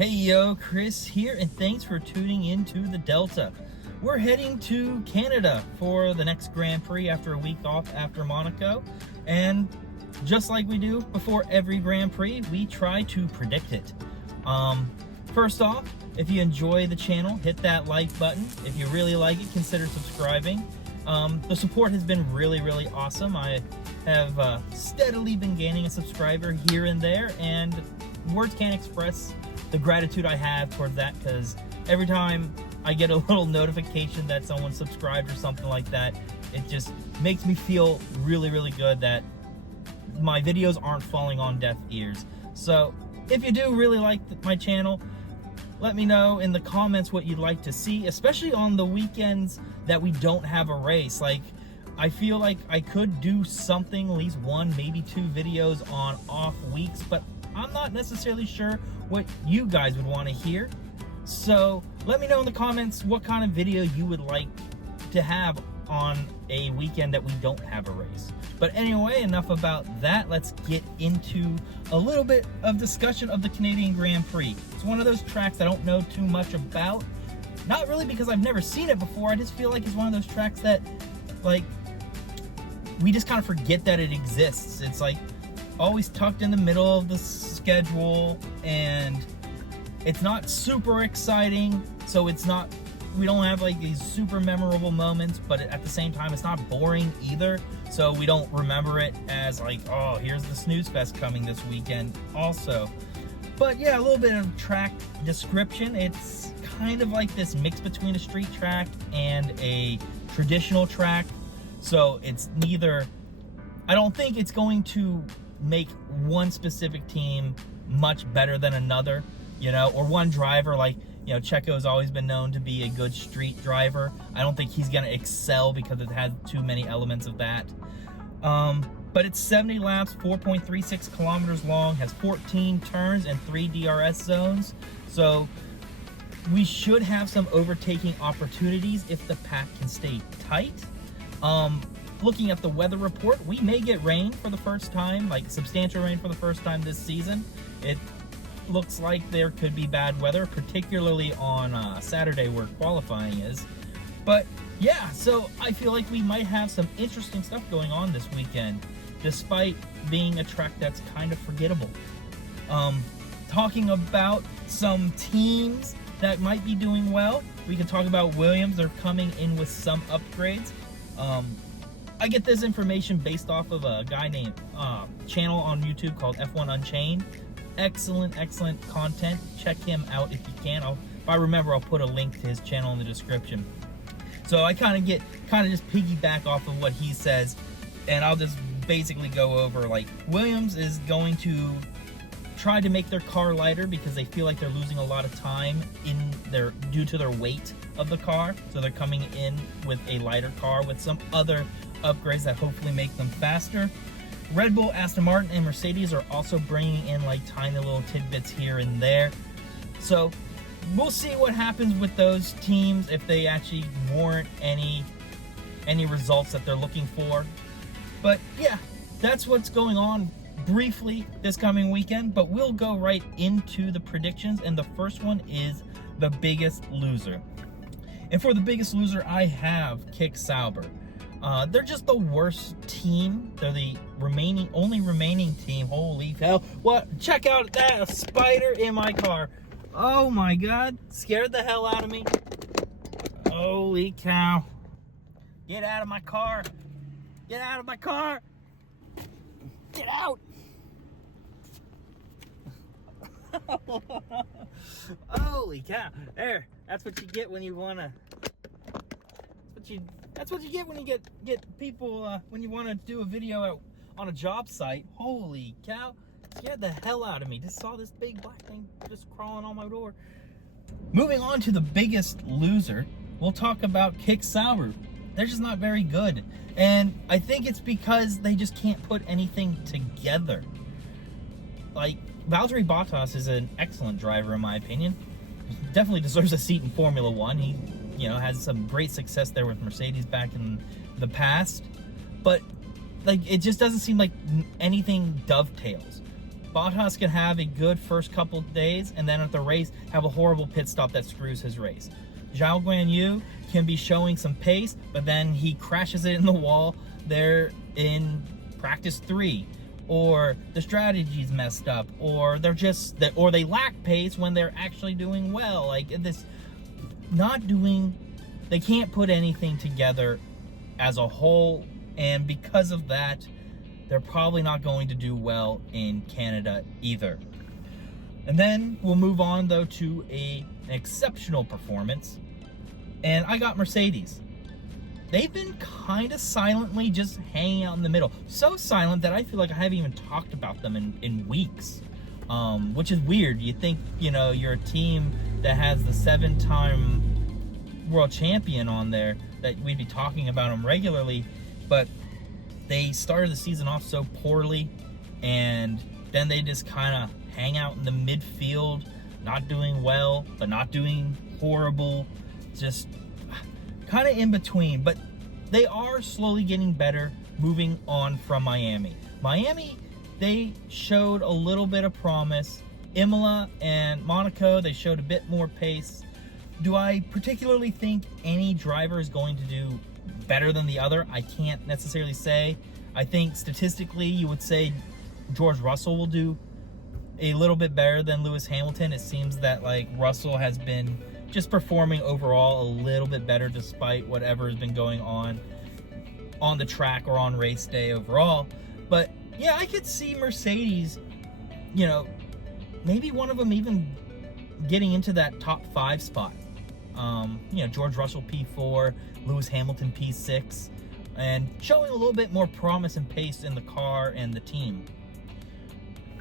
Hey yo, Chris here, and thanks for tuning into the Delta. We're heading to Canada for the next Grand Prix after a week off after Monaco, and just like we do before every Grand Prix, we try to predict it. First off, if you enjoy the channel, hit that like button. If you really like it, consider subscribing. The support has been really awesome. I have steadily been gaining a subscriber here and there, and words can't express the gratitude I have towards that, because every time I get a little notification that someone subscribed or something like that, it just makes me feel really good that my videos aren't falling on deaf ears. So if you do really like my channel, let me know in the comments what you'd like to see, especially on the weekends that we don't have a race. Like, I feel like I could do something, at least one, maybe two videos on off weeks, but I'm not necessarily sure what you guys would want to hear. So let me know in the comments what kind of video you would like to have on a weekend that we don't have a race. But anyway, enough about that. Let's get into a little bit of discussion of the Canadian Grand Prix. It's one of those tracks I don't know too much about. Not really because I've never seen it before. I just feel like it's one of those tracks that, like, we just kind of forget that it exists. It's like always tucked in the middle of the schedule, and it's not super exciting, so it's not, we don't have like these super memorable moments, but at the same time it's not boring either, so we don't remember it as like, oh, here's the snooze fest coming this weekend also. But yeah, a little bit of track description. It's kind of like this mix between a street track and a traditional track, so it's neither, I don't think it's going to make one specific team much better than another, you know, or one driver. Like, you know, Checo's always been known to be a good street driver. I don't think he's going to excel because it has too many elements of that. But it's 70 laps, 4.36 kilometers long, has 14 turns and 3 DRS zones. So we should have some overtaking opportunities if the pack can stay tight. Looking at the weather report, we may get rain for the first time, like substantial rain for the first time this season. It looks like there could be bad weather, particularly on Saturday where qualifying is. But yeah, so I feel like we might have some interesting stuff going on this weekend, despite being a track that's kind of forgettable. Talking about some teams that might be doing well, we can talk about Williams. They're coming in with some upgrades. I get this information based off of a guy named channel on YouTube called F1 Unchained. Excellent content. Check him out if you can. If I remember, I'll put a link to his channel in the description. So I kind of just piggyback off of what he says, and I'll just basically go over, like, Williams is going to try to make their car lighter because they feel like they're losing a lot of time due to their weight of the car. So they're coming in with a lighter car with some other upgrades that hopefully make them faster. Red Bull, Aston Martin, and Mercedes are also bringing in like tiny little tidbits here and there. So we'll see what happens with those teams, if they actually warrant any results that they're looking for. But yeah, that's what's going on briefly this coming weekend, but we'll go right into the predictions, and the first one is the biggest loser. And for the biggest loser, I have Kick Sauber. They're just the worst team. They're the only remaining team. Holy hell. What? Check out that, a spider in my car. Oh my God. Scared the hell out of me. Holy cow. Get out of my car. Get out of my car. Get out. Holy cow. There. That's what you get when you want to... That's what you get when you get people, when you want to do a video on a job site. Holy cow. Scared the hell out of me. Just saw this big black thing just crawling on my door. Moving on to the biggest loser, we'll talk about Kick Sauber. They're just not very good. And I think it's because they just can't put anything together. Like, Valtteri Bottas is an excellent driver in my opinion. Definitely deserves a seat in Formula One. He, you know, has some great success there with Mercedes back in the past. But, like, it just doesn't seem like anything dovetails. Bottas can have a good first couple days, and then at the race have a horrible pit stop that screws his race. Zhao Guanyu can be showing some pace, but then he crashes it in the wall there in practice 3, or the strategy's messed up, or they lack pace when they're actually doing well. Like this, they can't put anything together as a whole, and because of that, they're probably not going to do well in Canada either. And then we'll move on though to an exceptional performance, and I got Mercedes. They've been kind of silently just hanging out in the middle. So silent that I feel like I haven't even talked about them in weeks, which is weird. You think, you're a team that has the 7-time world champion on there, that we'd be talking about them regularly, but they started the season off so poorly, and then they just kind of hang out in the midfield, not doing well, but not doing horrible, just kind of in between. But they are slowly getting better, moving on from Miami. Miami, they showed a little bit of promise. Imola and Monaco, they showed a bit more pace. Do I particularly think any driver is going to do better than the other? I can't necessarily say. I think statistically you would say George Russell will do a little bit better than Lewis Hamilton. It seems that Russell has been just performing overall a little bit better despite whatever has been going on the track or on race day overall. But yeah, I could see Mercedes, maybe one of them even getting into that top 5 spot. George Russell P4, Lewis Hamilton P6, and showing a little bit more promise and pace in the car and the team.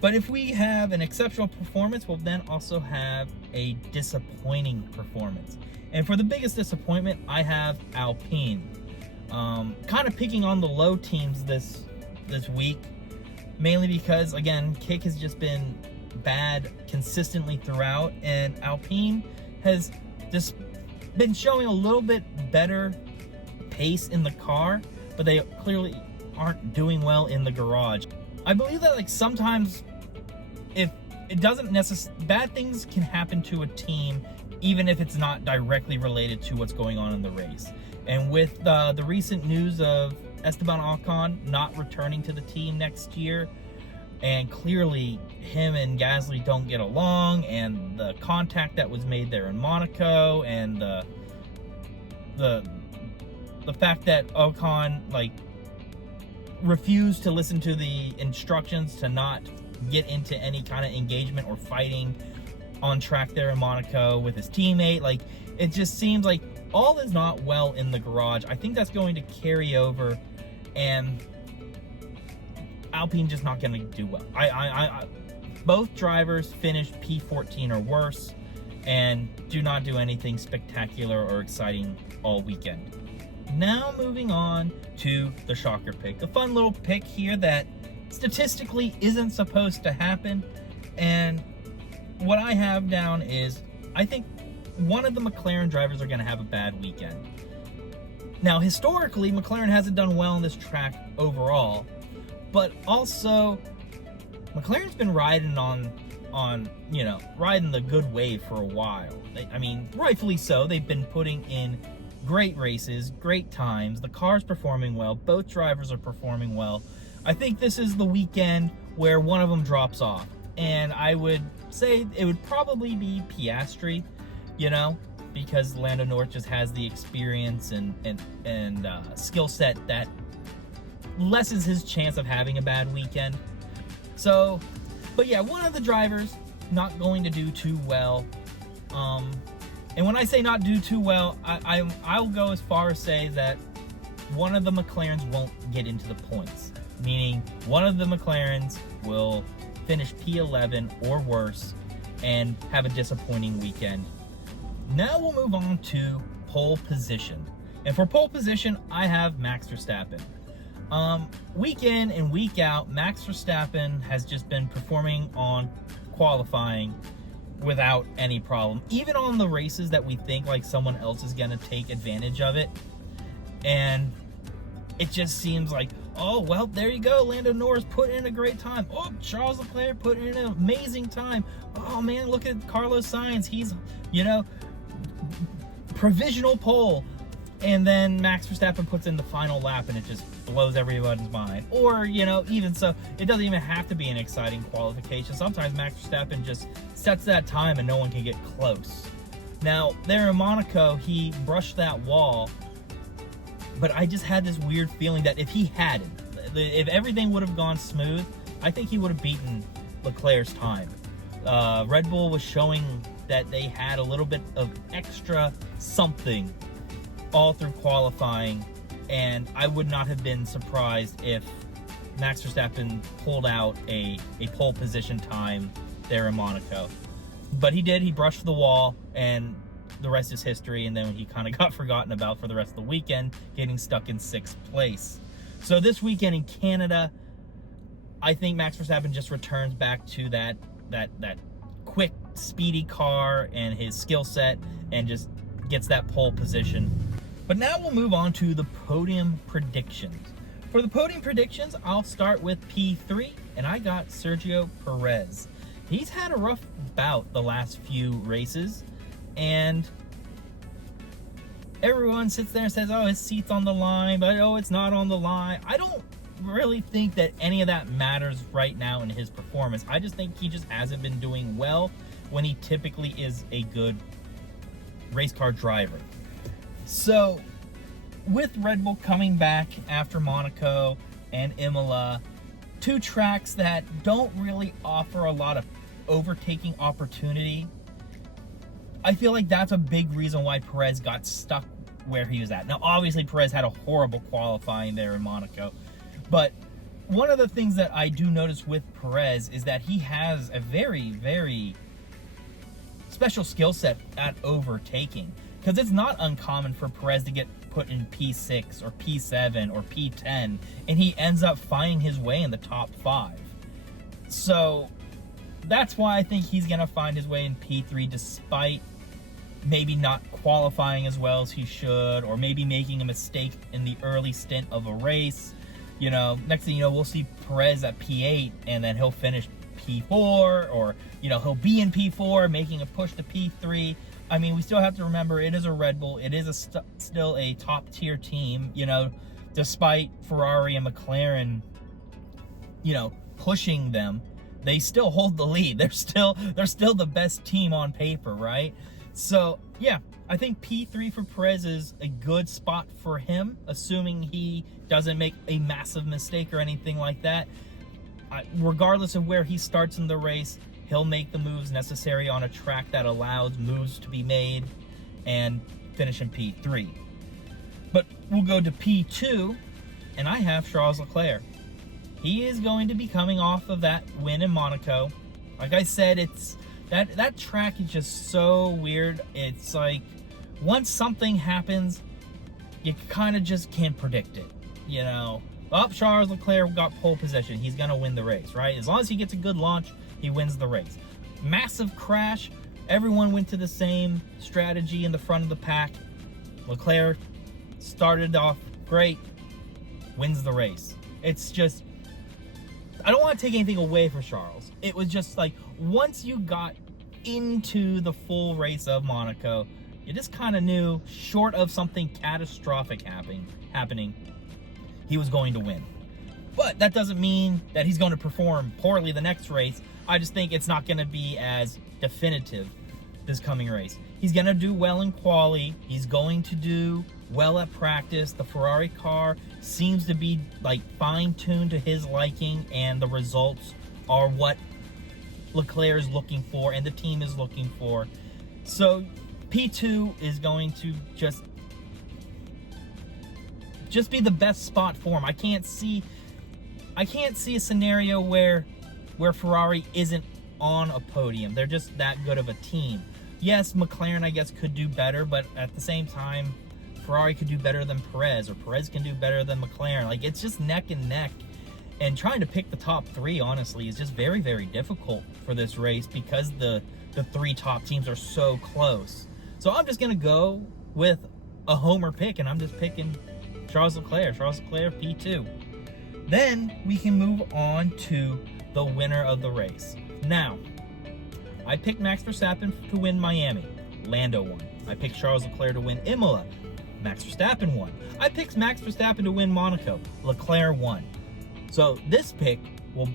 But if we have an exceptional performance, we'll then also have a disappointing performance. And for the biggest disappointment, I have Alpine. Kind of picking on the low teams this week, mainly because, again, Kick has just been bad consistently throughout, and Alpine has just been showing a little bit better pace in the car, but they clearly aren't doing well in the garage. I believe that sometimes if it doesn't bad things can happen to a team even if it's not directly related to what's going on in the race. And with the recent news of Esteban Ocon not returning to the team next year, and clearly him and Gasly don't get along, and the contact that was made there in Monaco, and the fact that Ocon refused to listen to the instructions to not get into any kind of engagement or fighting on track there in Monaco with his teammate. It just seems like all is not well in the garage. I think that's going to carry over, and Alpine just not going to do well. Both drivers finished P14 or worse, and do not do anything spectacular or exciting all weekend. Now moving on to the shocker pick. A fun little pick here that statistically isn't supposed to happen. And what I have down is, I think one of the McLaren drivers are going to have a bad weekend. Now, historically, McLaren hasn't done well on this track overall, but also McLaren's been riding riding the good wave for a while. Rightfully so. They've been putting in great races, great times. The car's performing well. Both drivers are performing well. I think this is the weekend where one of them drops off. And I would say it would probably be Piastri, because Lando Norris just has the experience and skill set that lessens his chance of having a bad weekend. So, but yeah, one of the drivers not going to do too well. And when I say not do too well, I'll go as far as say that one of the McLarens won't get into the points. Meaning one of the McLarens will finish P11 or worse and have a disappointing weekend. Now we'll move on to pole position. And for pole position, I have Max Verstappen. Week in and week out, Max Verstappen has just been performing on qualifying without any problem. Even on the races that we think someone else is going to take advantage of it. And it just seems like, oh, well, there you go. Lando Norris put in a great time. Oh, Charles Leclerc put in an amazing time. Oh, man, look at Carlos Sainz. He's, provisional pole. And then Max Verstappen puts in the final lap and it just blows everyone's mind. Or, even so, it doesn't even have to be an exciting qualification. Sometimes Max Verstappen just sets that time and no one can get close. Now, there in Monaco, he brushed that wall. But I just had this weird feeling that if he hadn't, if everything would have gone smooth, I think he would have beaten Leclerc's time. Red Bull was showing that they had a little bit of extra something all through qualifying, and I would not have been surprised if Max Verstappen pulled out a pole position time there in Monaco. But he did. He brushed the wall, and the rest is history, and then he kind of got forgotten about for the rest of the weekend, getting stuck in 6th place. So this weekend in Canada, I think Max Verstappen just returns back to that quick, speedy car and his skill set, and just gets that pole position. But now we'll move on to the podium predictions. For the podium predictions, I'll start with P3, and I got Sergio Perez. He's had a rough bout the last few races, and everyone sits there and says, oh, his seat's on the line, but oh, it's not on the line. I don't really think that any of that matters right now in his performance. I just think he just hasn't been doing well when he typically is a good race car driver. So with Red Bull coming back after Monaco and Imola, two tracks that don't really offer a lot of overtaking opportunity, I feel like that's a big reason why Perez got stuck where he was at. Now, obviously, Perez had a horrible qualifying there in Monaco. But one of the things that I do notice with Perez is that he has a very, very special skill set at overtaking. Because it's not uncommon for Perez to get put in P6 or P7 or P10, and he ends up finding his way in the top 5. So that's why I think he's going to find his way in P3 despite maybe not qualifying as well as he should, or maybe making a mistake in the early stint of a race. Next thing you know, we'll see Perez at P8, and then he'll finish P4, or, he'll be in P4, making a push to P3. I mean, we still have to remember it is a Red Bull. It is still a top-tier team, despite Ferrari and McLaren, pushing them. They still hold the lead. They're still the best team on paper, right? So, yeah, I think P3 for Perez is a good spot for him, assuming he doesn't make a massive mistake or anything like that. Regardless of where he starts in the race, he'll make the moves necessary on a track that allows moves to be made and finish in P3. But we'll go to P2, and I have Charles Leclerc. He is going to be coming off of that win in Monaco. Like I said, it's that track is just so weird. It's like once something happens, you kind of just can't predict it. Charles Leclerc got pole position. He's going to win the race, right? As long as he gets a good launch, he wins the race. Massive crash. Everyone went to the same strategy in the front of the pack. Leclerc started off great, wins the race. It's just, I don't want to take anything away from Charles. It was just like, once you got into the full race of Monaco, you just kind of knew, short of something catastrophic happening, he was going to win. But that doesn't mean that he's going to perform poorly the next race. I just think it's not going to be as definitive this coming race. He's going to do well in quali. He's going to do well at practice. The Ferrari car seems to be like fine-tuned to his liking, and the results are what Leclerc is looking for and the team is looking for. So P2 is going to just be the best spot for him. I can't see a scenario where Ferrari isn't on a podium. They're just that good of a team. Yes, McLaren, I guess, could do better, but at the same time, Ferrari could do better than Perez, or Perez can do better than McLaren. Like, it's just neck and neck. And trying to pick the top 3, honestly, is just very, very difficult for this race because the 3 top teams are so close. So I'm just going to go with a homer pick, and I'm just picking Charles Leclerc P2. Then we can move on to the winner of the race. Now, I picked Max Verstappen to win Miami. Lando won. I picked Charles Leclerc to win Imola. Max Verstappen won. I picked Max Verstappen to win Monaco. Leclerc won. So this pick will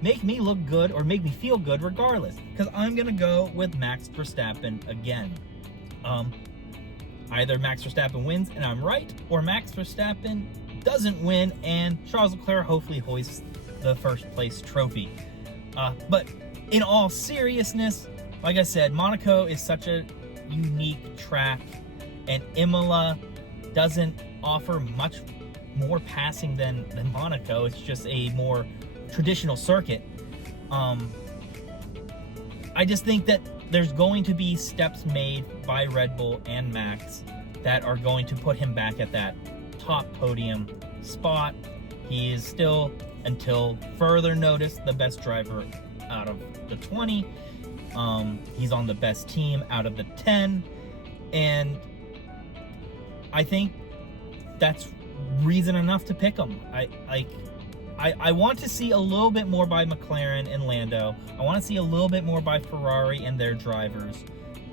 make me look good or make me feel good regardless, because I'm going to go with Max Verstappen again. Either Max Verstappen wins and I'm right, or Max Verstappen doesn't win and Charles Leclerc hopefully hoists the first place trophy. But in all seriousness, like I said, Monaco is such a unique track, and Imola doesn't offer much more passing than Monaco. It's just a more traditional circuit. I just think that there's going to be steps made by Red Bull and Max that are going to put him back at that top podium spot. He is still, until further notice, the best driver out of the 20. He's on the best team out of the 10, and I think that's reason enough to pick him. I want to see a little bit more by McLaren and Lando. I want to see a little bit more by Ferrari and their drivers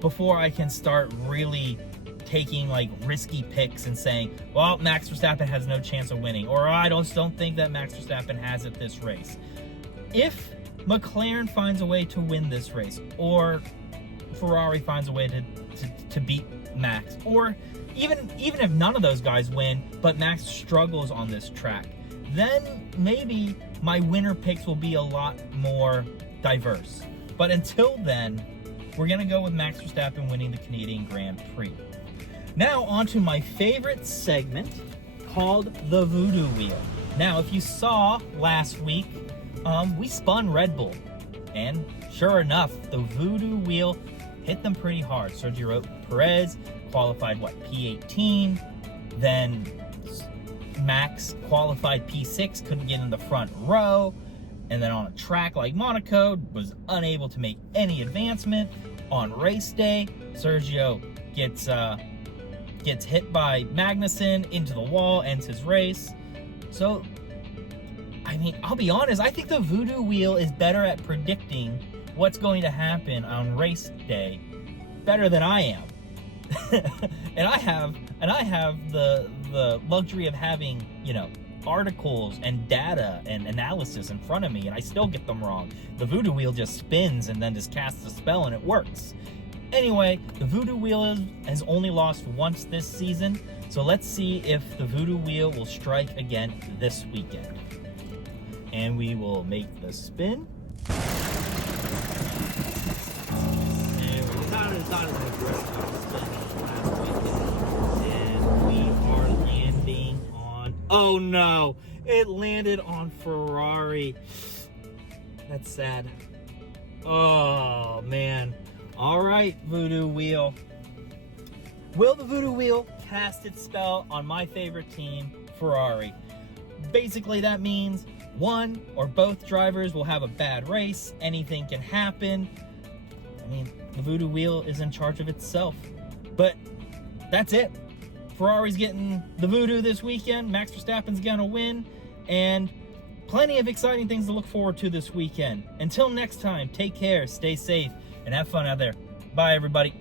before I can start really taking like risky picks and saying, well, Max Verstappen has no chance of winning, or I just don't think that Max Verstappen has it this race. If McLaren finds a way to win this race, or Ferrari finds a way to beat Max, or even if none of those guys win, but Max struggles on this track, then maybe my winner picks will be a lot more diverse. But until then, we're going to go with Max Verstappen winning the Canadian Grand Prix. Now on to my favorite segment called the Voodoo Wheel. Now, if you saw last week, we spun Red Bull, and sure enough, the Voodoo Wheel hit them pretty hard. Sergio Perez qualified, P18, then Max qualified P6, couldn't get in the front row, and then on a track like Monaco, was unable to make any advancement. On race day, Sergio gets hit by Magnussen into the wall, ends his race. So, I mean, I'll be honest, I think the Voodoo Wheel is better at predicting what's going to happen on race day, better than I am. and I have the luxury of having, articles and data and analysis in front of me, and I still get them wrong. The Voodoo Wheel just spins and then just casts a spell and it works. Anyway, the Voodoo Wheel has only lost once this season, so let's see if the Voodoo Wheel will strike again this weekend. And we will make the spin. And we're not as aggressive spin last weekend. And we are landing on... Oh no! It landed on Ferrari. That's sad. Oh man. Alright, Voodoo Wheel. Will the Voodoo Wheel cast its spell on my favorite team, Ferrari? Basically, that means one or both drivers will have a bad race. Anything can happen. I mean, the Voodoo Wheel is in charge of itself. But that's it. Ferrari's getting the Voodoo this weekend. Max Verstappen's gonna win. And plenty of exciting things to look forward to this weekend. Until next time, take care, stay safe, and have fun out there. Bye, everybody.